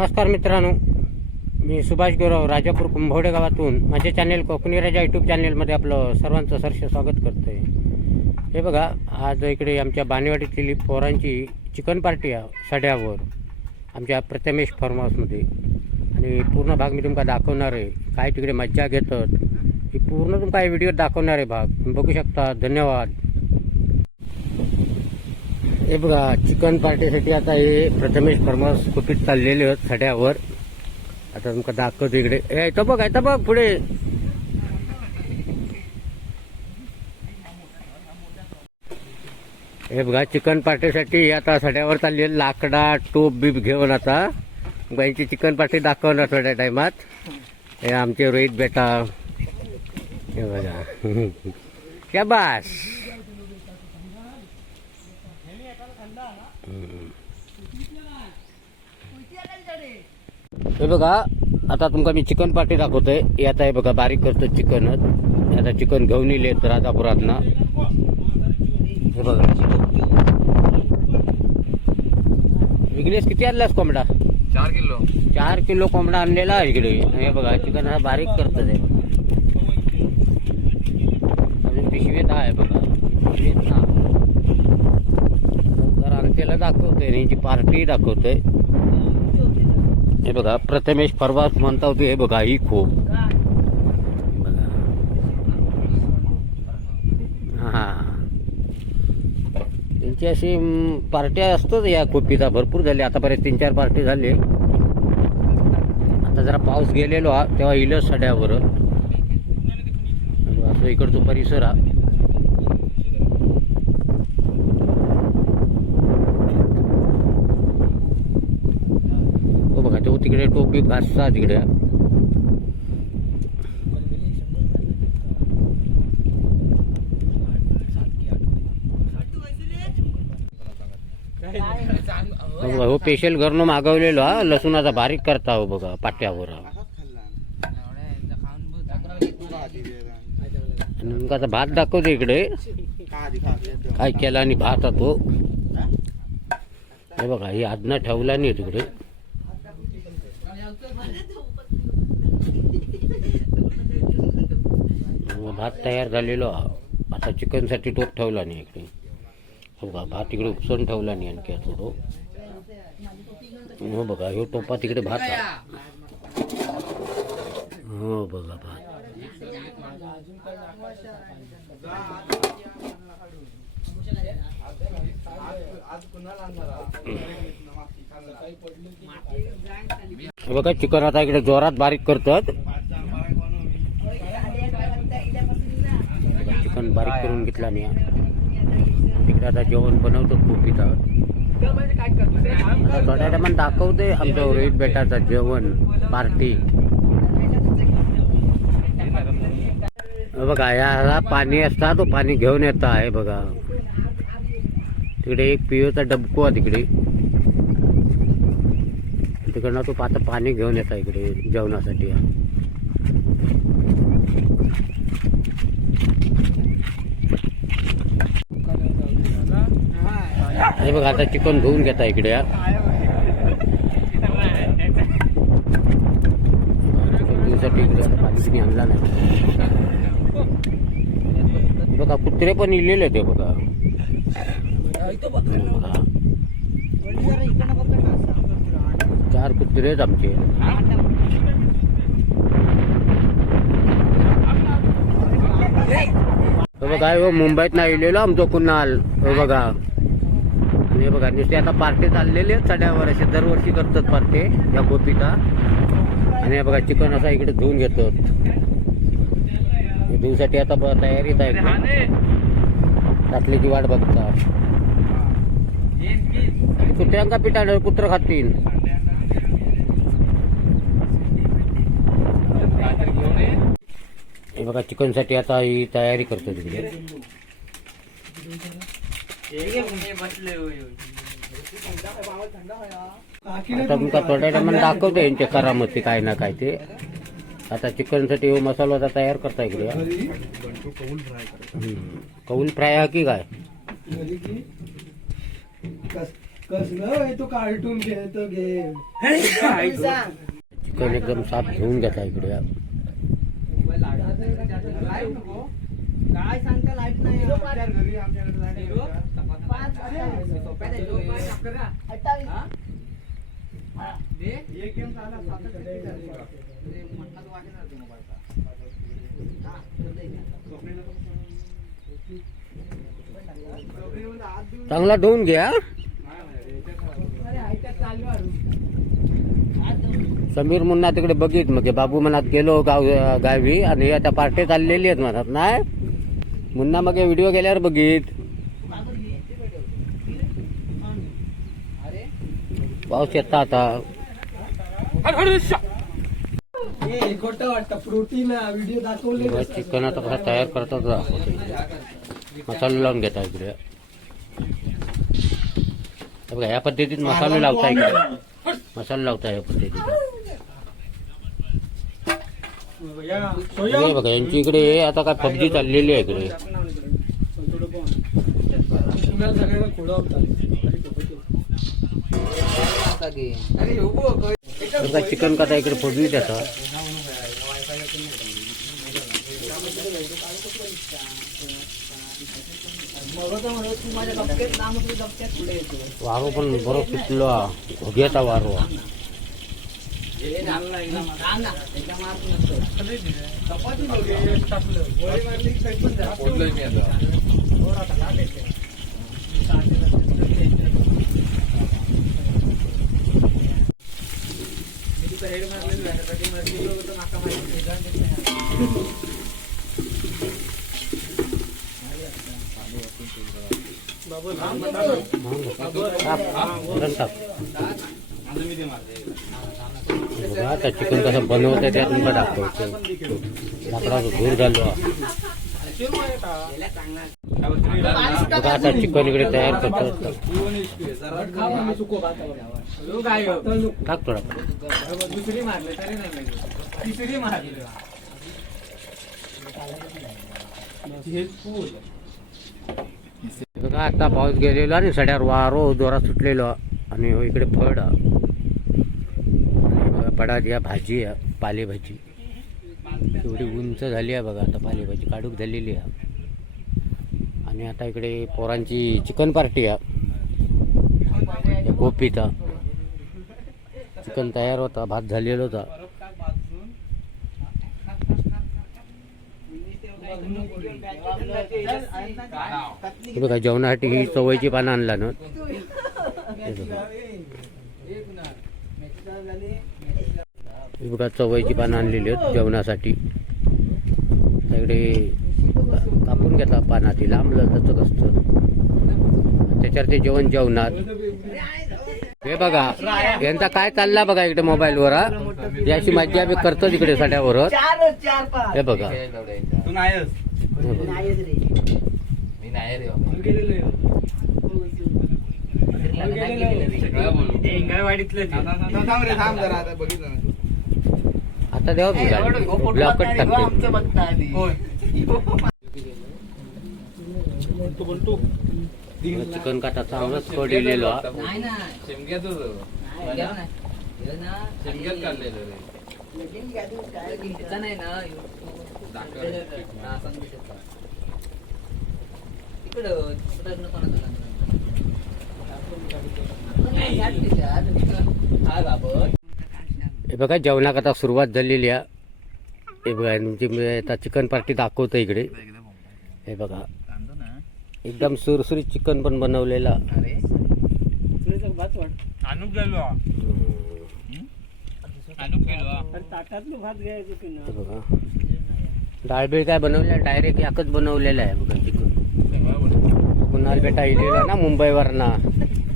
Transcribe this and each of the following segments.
नमस्कार मित्रांनो. मी सुभाष गौरव राजापूर कुंभवडे गावातून. माझे चॅनेल कोकणी राजा यूट्यूब चॅनेलमध्ये आपलं सर्वांचं सरसे स्वागत करतो आहे हे बघा आज इकडे आमच्या बाणेवाडीतील पोरांची चिकन पार्टी आहे सड्यावर. आमच्या प्रथमेश फार्म हाऊसमध्ये आणि पूर्ण भाग मी तुमका दाखवणार आहे. काय तिकडे मज्जा घेतात. ही पूर्ण तुमका व्हिडिओ दाखवणार आहे भाग. तुम्ही बघू शकता. धन्यवाद. हे बघा चिकन पार्टीसाठी आता हे प्रथमेश फर्मास कुपीत चाललेले आहेत सड्यावर. आता तुमका दाखवतो इकडे. ए बघ इथं बघ पुढे. हे बघा चिकन पार्टीसाठी आता सड्यावर चालले लाकडा टोप बीप घेऊन आता. यांची चिकन पार्टी दाखवणार थोड्या टायमात. हे आमचे रोहित बेटा. हे बघा. शाबास. हे बघा आता तुमका मी चिकन पार्टी दाखवतोय. हे आता हे बघा बारीक करतो चिकन. आता चिकन घेऊन येले राजापुरात ना हे बघा. विघ्नेश किती आणलास कोंबडा? चार किलो. चार किलो कोंबडा आणलेला आहे इकडे. हे बघा चिकन हा बारीक करतं ते. अजून पिशवीत आहे बघा. पिशवीत ना तर दाखवतोय आणि यांची पार्टी दाखवतोय. हे बघा प्रथमेश परवास म्हणता होते हे बघा ही खूप. हां. त्यांची अशी पार्ट्या असतोच या खोपीचा भरपूर झाली. आतापर्यंत तीन चार पार्टी झाले. आता जरा पाऊस गेलेलो हा तेव्हा इलच सड्यावर. असं इकडचं परिसर हा हो बघा तो तिकडे टोपी घासता तिकडे. हो बघा, स्पेशल घरनं मागवलेलो हा. लसूणाचा बारीक करता हो बघा पाट्यावर. नेमकाचा भात दाखवतो इकडे. काय केला आणि भात हा तो. हे बघा ही आदना ठेवला नाही तिकडे मग भात तयार झालेलो आता चिकनसाठी टोप ठेवला नाही इकडे. हो बघा भात इकडे उपसून ठेवला नाही आणखी आता हो बघा ह्यो टोपा तिकडे भात हो बघा भात. बघा चिकन आता इकडे जोरात बारीक करतात. चिकन बारीक करून घेतला नाही तिकडे आता जेवण बनवतो खूप इथं. थोड्या टायमान दाखवते आमच्या रोहित बेटाचं जेवण पार्टी. बघा याला पाणी असता तो पाणी घेऊन येत आहे बघा. तिकडे एक पिओचा डबको आहे तिकडे. तिकडनं तो आता पाणी घेऊन येता इकडे जेवणासाठी. हे बघा आता चिकन धुवून घेता इकडे यार. चिकन इकडे पाणी आणला नाही. बघा कुत्रे पण इलेले ते बघा. चार कुत्रे आहेत आमचे. बघा मुंबईत नाही इलेलो आमचो कुणाल. बघा. आणि हे बघा नुसते आता पार्टे चाललेले आहेत सड्यावर असे दरवर्षी करतात पार्टे या गोपीचा आणि हे बघा चिकन असा इकडे धुवून घेतो. धुवसाठी आता तयारीत आहे रात्रीची वाट बघता. कुत्र्यांका पिटाळ कुत्र खातील. हे बघा चिकनसाठी आता ही तयारी करतो तिकडे आता तुमका थोड्या टायमाने दाखवतो यांच्या करामती काय ना काय ते. आता चिकनसाठी हो मसाला आता तयार करता इकडे. कौल फ्राय हा की काय? कसलं? तो कार्टून खेळतो गेम चिकन एकदम साफ धुवून घेता इकडे काय सांगता लाइट नाही. चांगला धुवून घ्या समीर मुन्ना तिकडे बघित मग बाबू मनात गेलो गाव गावी आणि आता पार्टी चाललेली आहेत म्हणत नाही? मुन्ना मग व्हिडिओ गेल्यावर बघित. पाऊस येता आता चिकन आता कसा तयार करतात. मसाला लावून घेता इकडे. बघा या पद्धतीत मसाले लावता इकडे. मसाला लावता या पद्धतीत. बघा यांची इकडे आता काय पबजी चाललेली आहे इकडे. चिकन कसा इकडे फोडली त्याचा वारो पण बरो हा. घोग्याचा वारो. चपाती बघे, टाकलं. गोळी मारली की काही पण झालं. मी तिथं हेड मारलेलं आहे. कधी मारली होतं, नाका मारली. टाक, वरण टाक. बघा आता चिकन कसं बनवतं त्यात तुमका दाखवतो. लाकडाचं धूर झालो. चिकन इकडे तयार करतो टाक थोडा दुसरी मारले तरी नाही तिसरी मारली बघा आता पाऊस गेलेला आणि सड्यावर वारो जोरात सुटलेलो आणि इकडे फड हा. आणि पडात या भाजी आहे पालेभाजी एवढी उंच झाली आहे बघा आता पालेभाजी काढूक झालेली आहे. आणि आता इकडे पोरांची चिकन पार्टी आहे. गोपीचा. चिकन तयार होता भात झालेला होता. बघा जेवणासाठी ही चवळीची पानं आणला ना हे बघा चवळीची पानं आणलेली आहेत जेवणासाठी. त्याकडे कापून घेता पानाती लांब लचक असतं त्याच्यावर ते जेवण जेवणात हे बघा यांचा काय चालला बघा इकडे मोबाईलवर हा? याची मज्जा बी करतो तिकडे सड्यावर. चार चार पाच हे बघा. तू. आता देवा ब्लॉकच टाकते चिकन काटा चांगलाच कडलेलो. इकडं इकडं. हा बघा जेवणाकरता सुरुवात झालेली आहे. हे बघा तुमची मी आता चिकन पार्टी दाखवतो इकडे. हे बघा. ना एकदम सुरसुरीत चिकन पण बनवलेला. अरे. अनुप गेलो. अनुप गेलो. बघा. डाळबीळ काय बनवलेला? डायरेक्ट याकच बनवलेला आहे बघा चिकन. कुणाल बेटा इलेला ना मुंबईवरना.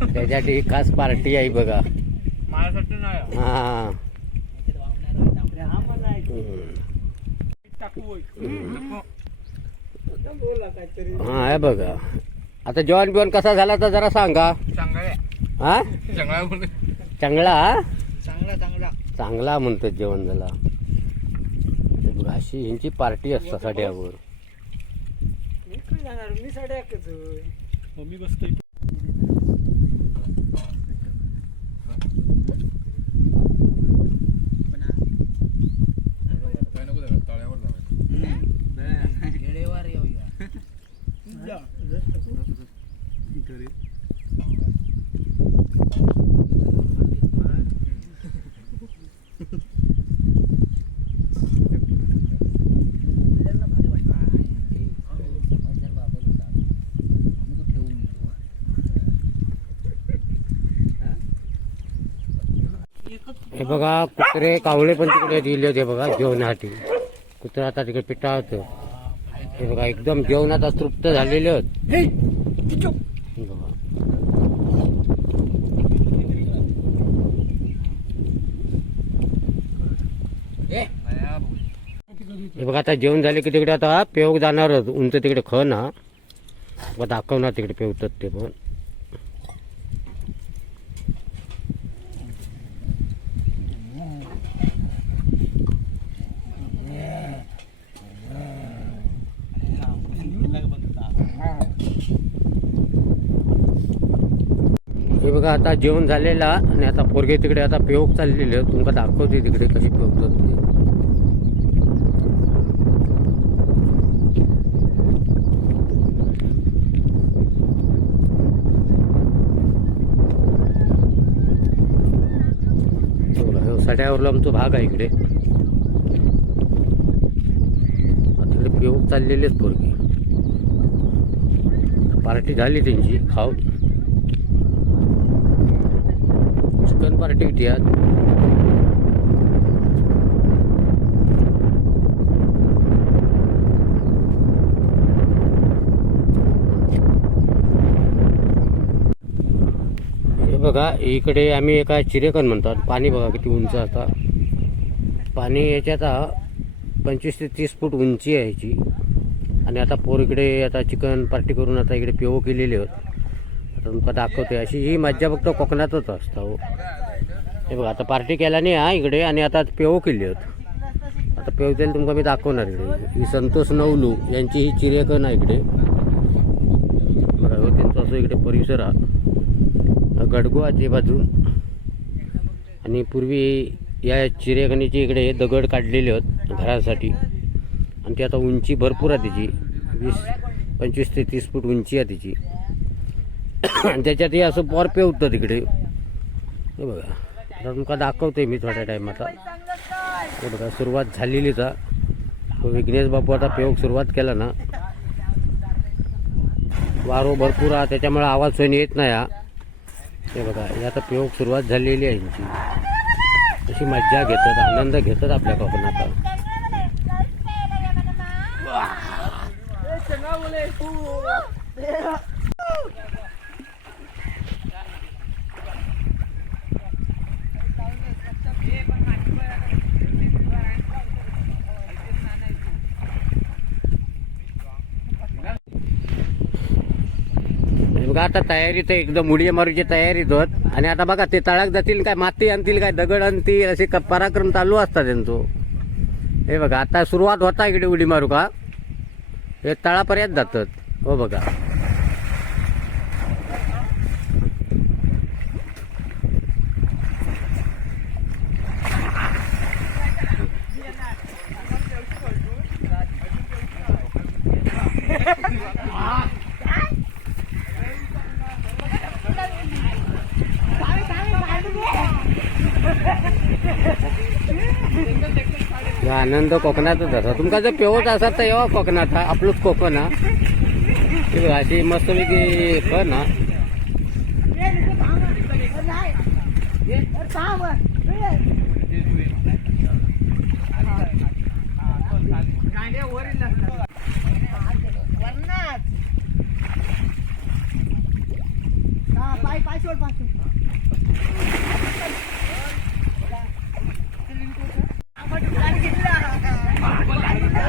त्याच्यासाठी ही खास पार्टी आहे बघा. हा मला ऐक. हम्म. हा हे बघा. आता जेवण बिवण कसा झाला तर जरा सांगा. चांगला हा? चांगला चांगला हा? चांगला चांगला. चांगला म्हणतो जेवण झाला बघा अशी ह्यांची पार्टी असता सड्यावर. मी काय जाणार मी साडे अकराच होय. हे बघा कुत्रे कावळे पण तिकडे दिले होते बघा जेवणासाठी. कुत्रा आता तिकडे पिटा होतं. हे बघा एकदम जेवणात तृप्त झालेले होत. हे बघा. हे. बघा आता जेवण झाले की तिकडे आता पेवक जाणारच. उंच तिकडे ख ना. बघा दाखवणार तिकडे पेवतात ते पण. बघा आता जेवण झालेला आणि आता पोरगे तिकडे आता पेवक चाललेले आहेत. तुमका दाखवते तिकडे कशी पेवतात जाते हो, सड्यावरला आमचा भाग आहे इकडे. आता तिकडे पेवक चाललेलेच पोरगे. पार्टी झाली त्यांची खाऊ चिकन पार्टी होती आज हे बघा इकडे आम्ही एका चिरेकन म्हणतात. पाणी बघा किती उंच आता. पाणी याच्यात पंचवीस ते तीस फूट उंची आहे याची. आणि आता पोर इकडे आता चिकन पार्टी करून आता इकडे पेव केलेले आहेत. आता तुमका दाखवते अशी ही मज्जा फक्त कोकणातच असता हो. हे बघा आता पार्टी केला नाही हा इकडे आणि आता पेव केली आहेत. आता पेवतेल तुमका मी दाखवणार इकडे ही संतोष नवलू यांची ही चिरेकन आहे इकडे. बघा त्यांचं त्यांचा असं इकडे परिसर हा गडगोवाची बाजून. आणि पूर्वी या चिरेकणीचे इकडे दगड काढलेले आहेत घरासाठी. आणि ती आता उंची भरपूर आहे तिची. वीस पंचवीस ते तीस फूट उंची आहे तिची. आणि त्याच्यात हे असं पॉर पेवतं तिकडे. हे बघा. आता तुमका दाखवते मी थोड्या टाईम आता. हे बघा सुरुवात झालेलीच हा तो विघ्नेश बापू आता पेवक सुरुवात केला ना. वारो भरपूर हा त्याच्यामुळे आवाज सोयीने येत नाही हा. हे बघा हे आता पेवक सुरुवात झालेली आहे यांची. अशी मज्जा घेतात आनंद घेतात आपल्या कोकणात बघा आता तयारी तर एकदम उडी मारूची तयारीत होत. आणि आता बघा ते तळाक जातील काय माती आणतील काय दगड आणतील असे क- पराक्रम चालू असतात त्यांचं. हे बघा आता सुरुवात होता इकडे उडी मारू का? हे तळापर्यंत जातात. हो बघा हे आनंद कोकणातच असा तुमका जर पेवत असा तर येवा कोकणात आपलंच कोकण हा. हे बघा, अशी कर ना पाय पाय सोड पाय.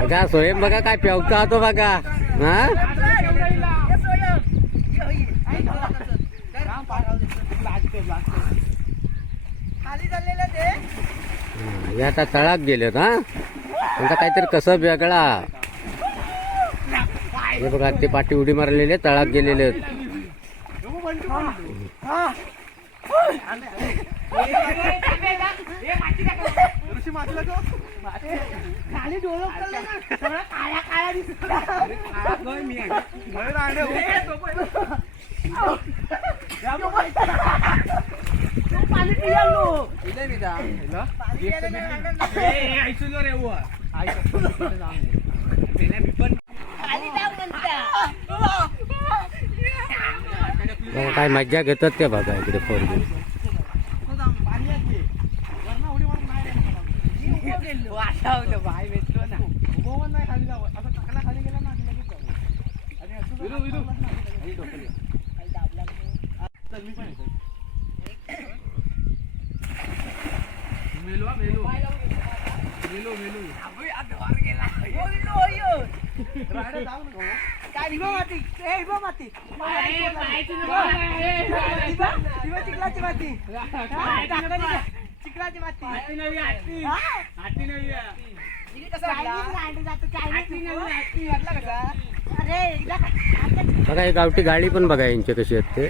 बघा स्वयं बघा काय पेवता होतो बघा. हा? हे आता तळाक गेलेत हा? त्यांचा काहीतरी कसं वेगळा. हे बघा ते पाठी उडी मारलेले तळाक गेलेले आहेत. खाली डोळं पडलं ना सगळं काळ्या काळ्या पाणी. पियालो बघा, काय मज्जा घेतात ते बघा इकडे पोरगी. वाटावलं बाय भेटलो ना उभं नाही खाली जावं असं टाकला खाली गेला ना की लगेच. आणि असं मी पण येतो. मेलो मेलो मेलो मेलो राहायला जाऊ नका. काय इबा माती ए इबा माती चिखलाची माती चिखलाची माती हा? इकडे कसं वाटला? बघा. हे गावठी गाडी पण बघा यांचे कशी आहेत ते.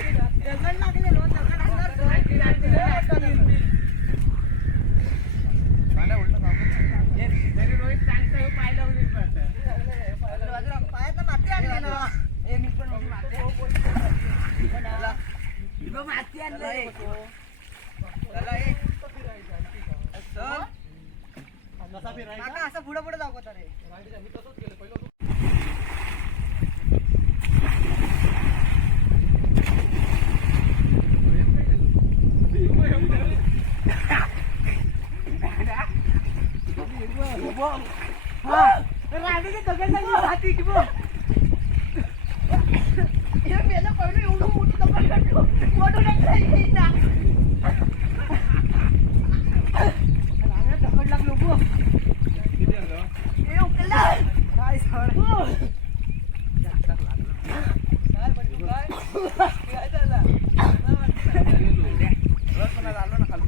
पायात माती आणली ना. ए मी पण माती आणली. काका असं पुढे पुढे जाऊ रे राणीचे दगड नाही हाती की बघ हे मेलं पडलं एवढं मोठं दगड काढलं. मोठं दगड आहे इथं. राण्या दगड लागलो बघ. ए, उकललं. काय सर काय पडलं, काय? काय झालं? रस कोणाला आलो ना खाली.